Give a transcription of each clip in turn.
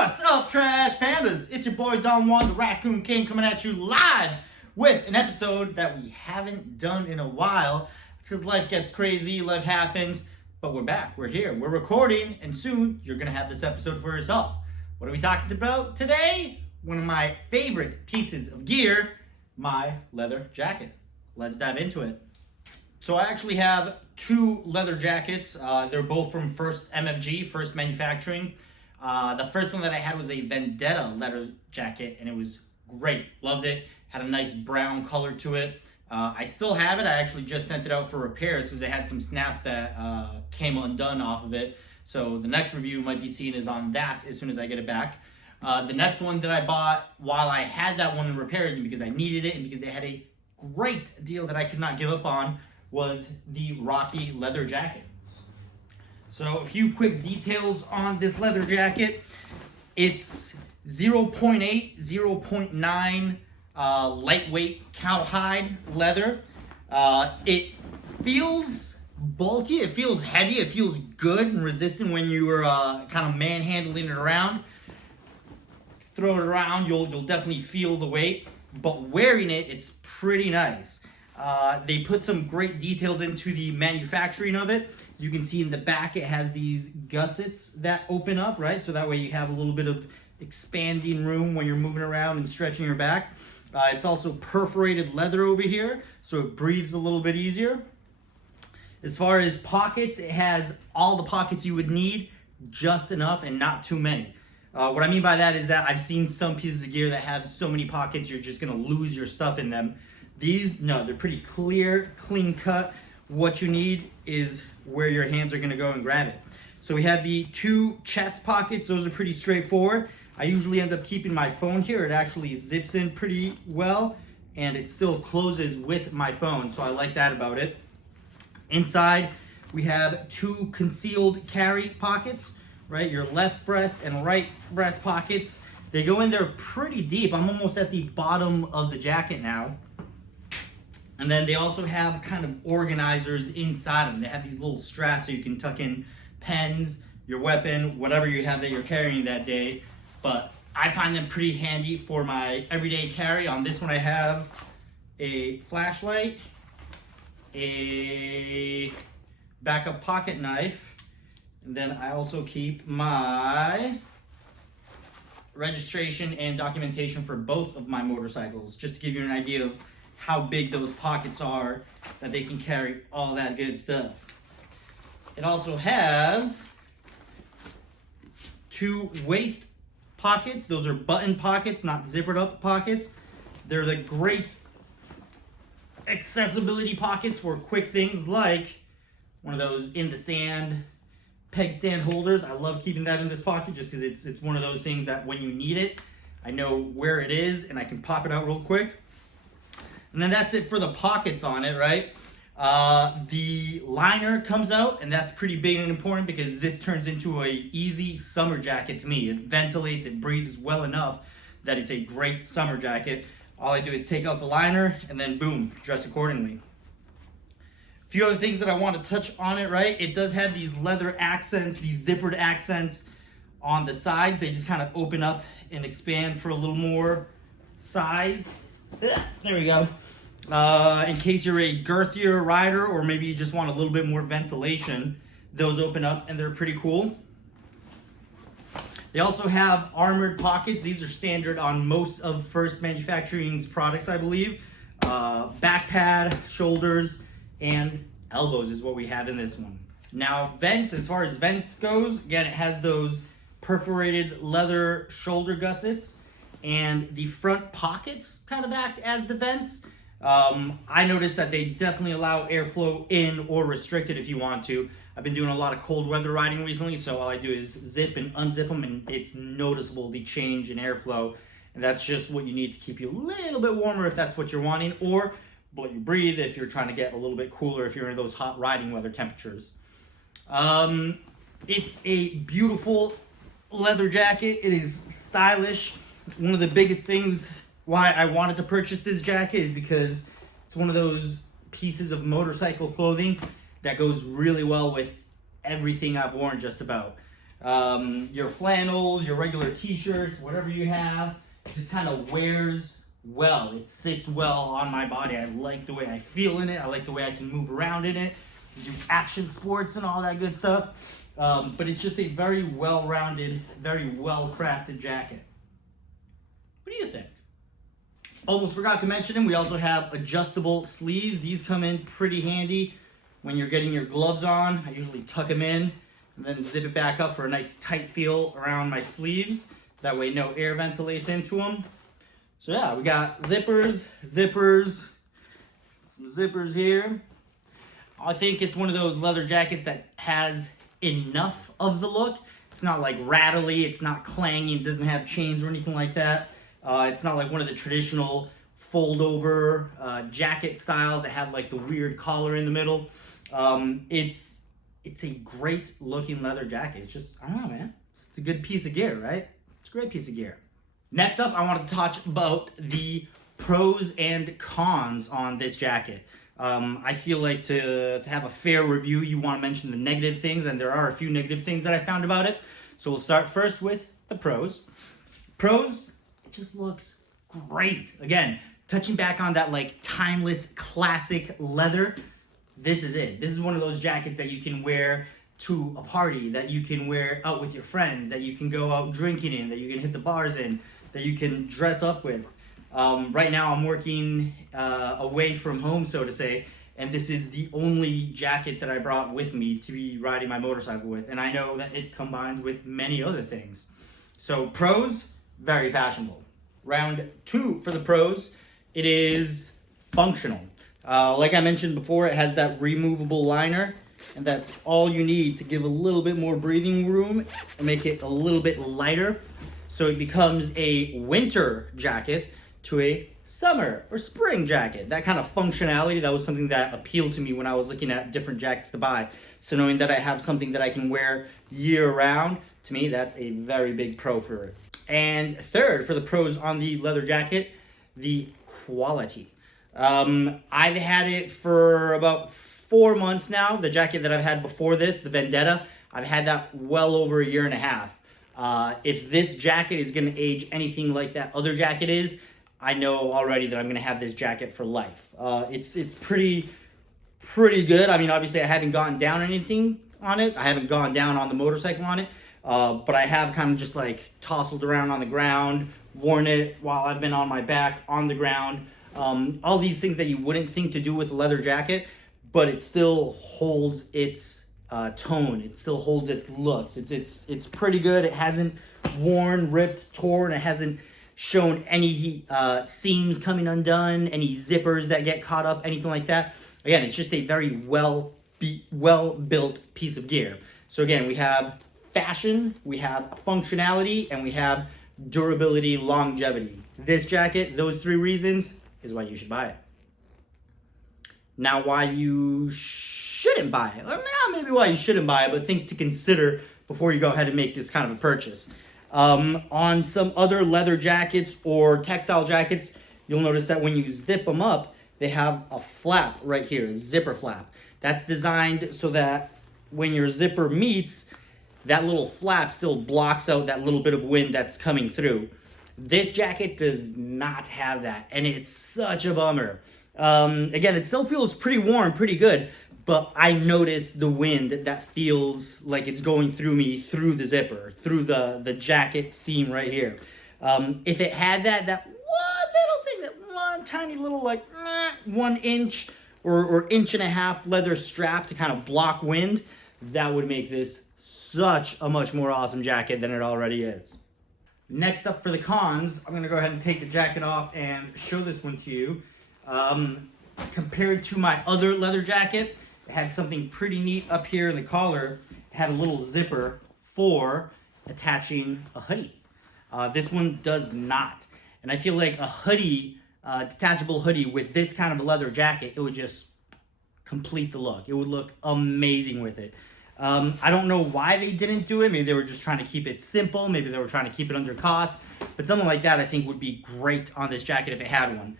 What's up, Trash Pandas? It's your boy Don Juan, the Raccoon King, coming at you live with an episode that we haven't done in a while. It's because life gets crazy, life happens, but we're back, we're here, we're recording, and soon you're gonna have this episode for yourself. What are we talking about today? One of my favorite pieces of gear, my leather jacket. Let's dive into it. So I actually have two leather jackets. They're both from MFG, First Manufacturing. The first one that I had was a Vendetta leather jacket, and it was great. Loved it. Had a nice brown color to it. I still have it. I actually just sent it out for repairs because it had some snaps that came undone off of it. So the next review you might be seeing is on that as soon as I get it back. The next one that I bought while I had that one in repairs, and because I needed it and because they had a great deal that I could not give up on, was the Rocky leather jacket. So a few quick details on this leather jacket. It's 0.8, 0.9 lightweight cowhide leather. It feels bulky, it feels heavy, it feels good and resistant when you are kind of manhandling it around. Throw it around, you'll definitely feel the weight, but wearing it, it's pretty nice. They put some great details into the manufacturing of it. As you can see in the back, it has these gussets that open up, right? So that way you have a little bit of expanding room when you're moving around and stretching your back. It's also perforated leather over here, so it breathes a little bit easier. As far as pockets, it has all the pockets you would need, just enough and not too many. What I mean by that is that I've seen some pieces of gear that have so many pockets you're just gonna lose your stuff in them. These, no, they're pretty clear, clean cut. What you need is where your hands are gonna go and grab it. So we have the two chest pockets. Those are pretty straightforward. I usually end up keeping my phone here. It actually zips in pretty well and it still closes with my phone. So I like that about it. Inside, we have two concealed carry pockets, right? Your left breast and right breast pockets. They go in there pretty deep. I'm almost at the bottom of the jacket now. And then they also have kind of organizers inside them. They have these little straps so you can tuck in pens, your weapon, whatever you have that you're carrying that day. But I find them pretty handy for my everyday carry. On this one I have a flashlight, a backup pocket knife, and then I also keep my registration and documentation for both of my motorcycles, just to give you an idea of how big those pockets are, that they can carry all that good stuff. It also has two waist pockets. Those are button pockets, not zippered up pockets. They're the great accessibility pockets for quick things like one of those in the sand peg stand holders. I love keeping that in this pocket just because it's one of those things that when you need it, I know where it is and I can pop it out real quick. And then that's it for the pockets on it, right? The liner comes out, and that's pretty big and important because this turns into a easy summer jacket to me. It ventilates, it breathes well enough that it's a great summer jacket. All I do is take out the liner and then boom, dress accordingly. A few other things that I want to touch on it, right? It does have these leather accents, these zippered accents on the sides. They just kind of open up and expand for a little more size. There we go. In case you're a girthier rider or maybe you just want a little bit more ventilation, those open up and they're pretty cool. They also have armored pockets. These are standard on most of First Manufacturing's products, I believe. Back pad, shoulders, and elbows is what we have in this one. Now vents, as far as vents goes, again, it has those perforated leather shoulder gussets, and the front pockets kind of act as the vents. I noticed that they definitely allow airflow in or restrict it if you want to. I've been doing a lot of cold weather riding recently, so all I do is zip and unzip them, and it's noticeable, the change in airflow. And that's just what you need to keep you a little bit warmer if that's what you're wanting, or let you breathe if you're trying to get a little bit cooler if you're in those hot riding weather temperatures. It's a beautiful leather jacket. It is stylish. One of the biggest things why I wanted to purchase this jacket is because it's one of those pieces of motorcycle clothing that goes really well with everything I've worn just about. your flannels, your regular t-shirts, whatever you have. It just kind of wears well. It sits well on my body. I like the way I feel in it. I like the way I can move around in it. Do action sports and all that good stuff. But it's just a very well-rounded, very well-crafted jacket. What do you think? Almost forgot to mention them. We also have adjustable sleeves. These come in pretty handy when you're getting your gloves on. I usually tuck them in and then zip it back up for a nice tight feel around my sleeves. That way no air ventilates into them. So yeah, we got zippers, some zippers here. I think it's one of those leather jackets that has enough of the look. It's not like rattly, it's not clanging, it doesn't have chains or anything like that. It's not like one of the traditional fold over jacket styles that have like the weird collar in the middle. It's a great looking leather jacket. It's just, I don't know, man. It's a good piece of gear, right? It's a great piece of gear. Next up, I want to talk about the pros and cons on this jacket. I feel like to have a fair review, you want to mention the negative things, and there are a few negative things that I found about it. So we'll start first with the pros. Pros, it just looks great. Again, touching back on that like timeless classic leather, this is it. This is one of those jackets that you can wear to a party, that you can wear out with your friends, that you can go out drinking in, that you can hit the bars in, that you can dress up with. Right now I'm working away from home, so to say, and this is the only jacket that I brought with me to be riding my motorcycle with, and I know that it combines with many other things. So pros, very fashionable. Round two for the pros, it is functional. Like I mentioned before, it has that removable liner, and that's all you need to give a little bit more breathing room and make it a little bit lighter. So it becomes a winter jacket to a summer or spring jacket. That kind of functionality, that was something that appealed to me when I was looking at different jackets to buy. So knowing that I have something that I can wear year round, to me, that's a very big pro for it. And third, for the pros on the leather jacket, the quality. I've had it for about 4 months now. The jacket that I've had before this, the Vendetta, I've had that well over a year and a half. If this jacket is going to age anything like that other jacket is, I know already that I'm going to have this jacket for life. It's pretty good. I mean, obviously I haven't gone down anything on it. I haven't gone down on the motorcycle on it. But I have kind of just like tousled around on the ground, worn it while I've been on my back on the ground. All these things that you wouldn't think to do with a leather jacket, but it still holds its tone. It still holds its looks. It's pretty good. It hasn't worn, ripped, torn. It hasn't shown any seams coming undone, any zippers that get caught up, anything like that. Again, it's just a very well-built piece of gear. So again, we have fashion, we have functionality, and we have durability, longevity. This jacket, those three reasons, is why you should buy it. Now, why you shouldn't buy it, or not maybe why you shouldn't buy it, but things to consider before you go ahead and make this kind of a purchase. On some other leather jackets or textile jackets, you'll notice that when you zip them up, they have a flap right here, a zipper flap. That's designed so that when your zipper meets, that little flap still blocks out that little bit of wind that's coming through. This jacket does not have that, and it's such a bummer. Again, it still feels pretty warm, pretty good, but I notice the wind that feels like it's going through me, through the zipper, through the jacket seam right here. If it had that one little thing, that one tiny little like 1 inch or inch and a half leather strap to kind of block wind, that would make this such a much more awesome jacket than it already is. Next up for the cons, I'm going to go ahead and take the jacket off and show this one to you. Compared to my other leather jacket, it had something pretty neat up here in the collar. It had a little zipper for attaching a hoodie. This one does not. And I feel like a hoodie, detachable hoodie with this kind of a leather jacket, it would just complete the look. It would look amazing with it. I don't know why they didn't do it. Maybe they were just trying to keep it simple. Maybe they were trying to keep it under cost. But something like that I think would be great on this jacket if it had one.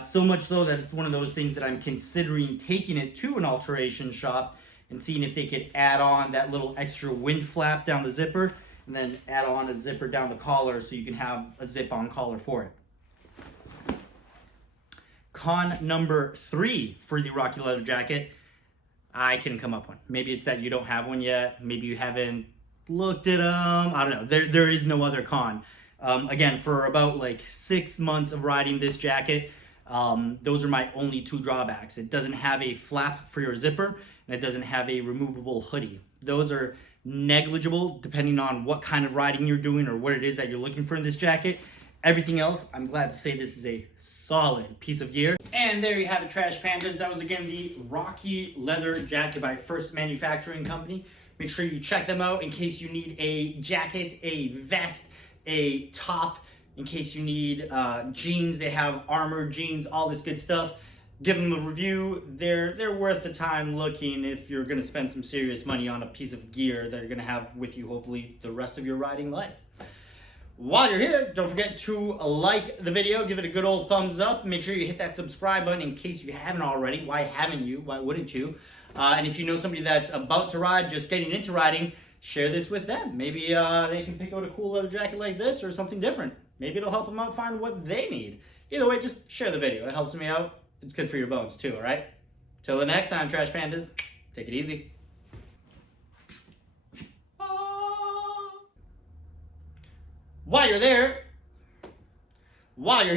So much so that it's one of those things that I'm considering taking it to an alteration shop and seeing if they could add on that little extra wind flap down the zipper, and then add on a zipper down the collar so you can have a zip-on collar for it. Con number 3 for the Rocky leather jacket, I can come up one. Maybe it's that you don't have one yet. Maybe you haven't looked at them. I don't know. There is no other con. Again, for about like 6 months of riding this jacket, those are my only 2 drawbacks. It doesn't have a flap for your zipper, and it doesn't have a removable hoodie. Those are negligible depending on what kind of riding you're doing or what it is that you're looking for in this jacket. Everything else, I'm glad to say this is a solid piece of gear. And there you have it, Trash Pandas. That was again the Rocky leather jacket by First Manufacturing Company. Make sure you check them out in case you need a jacket, a vest, a top, in case you need jeans. They have armored jeans, all this good stuff. Give them a review. They're worth the time looking if you're going to spend some serious money on a piece of gear that you're going to have with you hopefully the rest of your riding life. While you're here, don't forget to like the video, give it a good old thumbs up. Make sure you hit that subscribe button in case you haven't already. Why haven't you? Why wouldn't you? And if you know somebody that's about to ride, just getting into riding, share this with them. Maybe they can pick out a cool leather jacket like this or something different. Maybe it'll help them out find what they need. Either way, just share the video. It helps me out. It's good for your bones too, all right? Till the next time, Trash Pandas, take it easy. While you're here, while you're